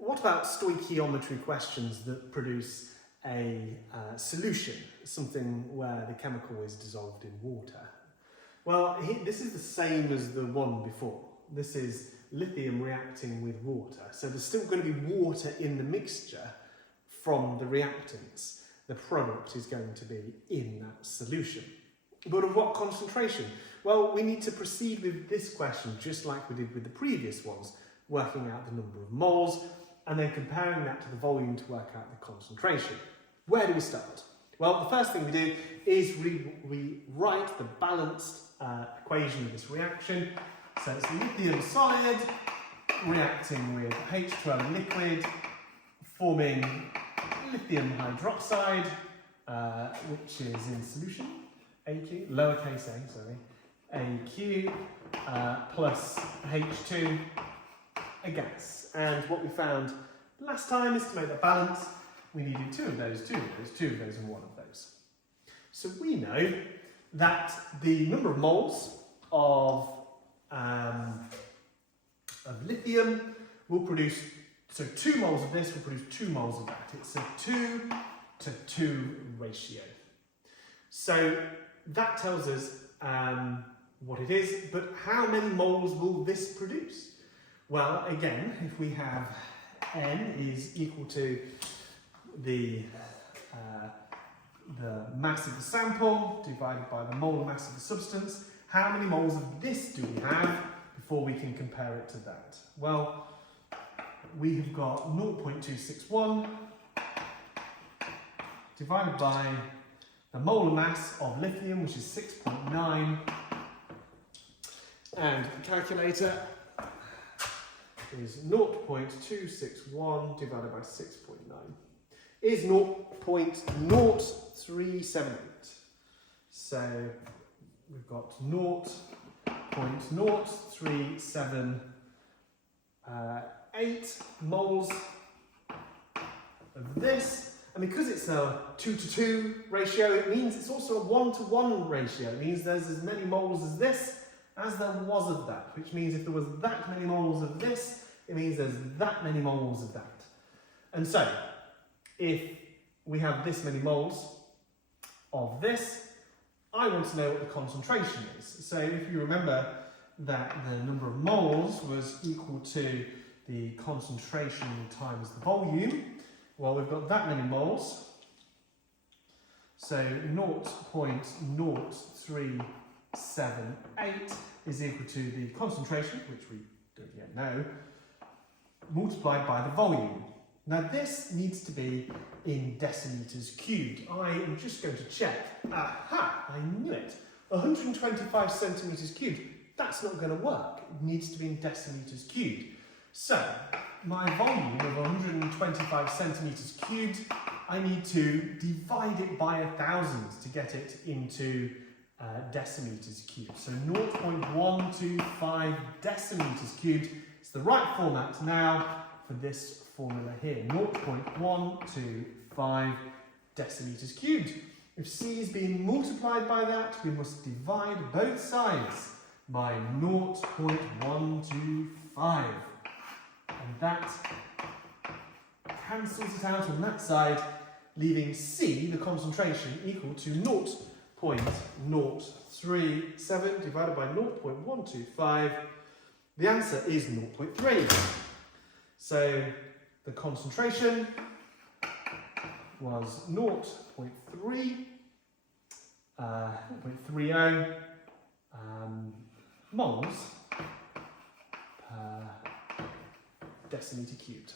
What about stoichiometry questions that produce a solution, something where the chemical is dissolved in water? Well, this is the same as the one before. This is lithium reacting with water. So there's still going to be water in the mixture from the reactants. The product is going to be in that solution. But of what concentration? Well, we need to proceed with this question just like we did with the previous ones, working out the number of moles and then comparing that to the volume to work out the concentration. Where do we start? Well, the first thing we do is we write the balanced equation of this reaction. So it's lithium solid reacting with H2O liquid, forming lithium hydroxide, which is in solution, AQ, lowercase a, sorry, AQ plus H2, a gas. And what we found last time is to make the balance, we needed two of those, and one of those. So we know that the number of moles of lithium will produce, so 2 moles of this will produce 2 moles of that. It's a 2 to 2 ratio. So that tells us what it is, but how many moles will this produce? Well, again, if we have N is equal to the mass of the sample divided by the molar mass of the substance, how many moles of this do we have before we can compare it to that? Well, we have got 0.261 divided by the molar mass of lithium, which is 6.9, and the calculator is 0.261 divided by 6.9 is 0.0378. So we've got 0.0378 moles of this, and because it's a 2 to 2 ratio, it means it's also a 1 to 1 ratio. It means there's as many moles as this as there was of that, which means if there was that many moles of this, it means there's that many moles of that. And so, if we have this many moles of this, I want to know what the concentration is. So if you remember that the number of moles was equal to the concentration times the volume, well, we've got that many moles. So 0.0378 is equal to the concentration, which we don't yet know, multiplied by the volume. Now this needs to be in deciliters cubed. I am just going to check. Aha, I knew it. 125 centimeters cubed. That's not going to work. It needs to be in deciliters cubed. So my volume of 125 centimeters cubed, I need to divide it by 1,000 to get it into deciliters cubed. So 0.125 deciliters cubed is the right format now for this formula here. 0.125 deciliters cubed. If C is being multiplied by that, we must divide both sides by 0.125. And that cancels it out on that side, leaving C, the concentration, equal to 0.037 divided by 0.125. The answer is 0.3. So the concentration was 0.30 moles per deciliter cubed.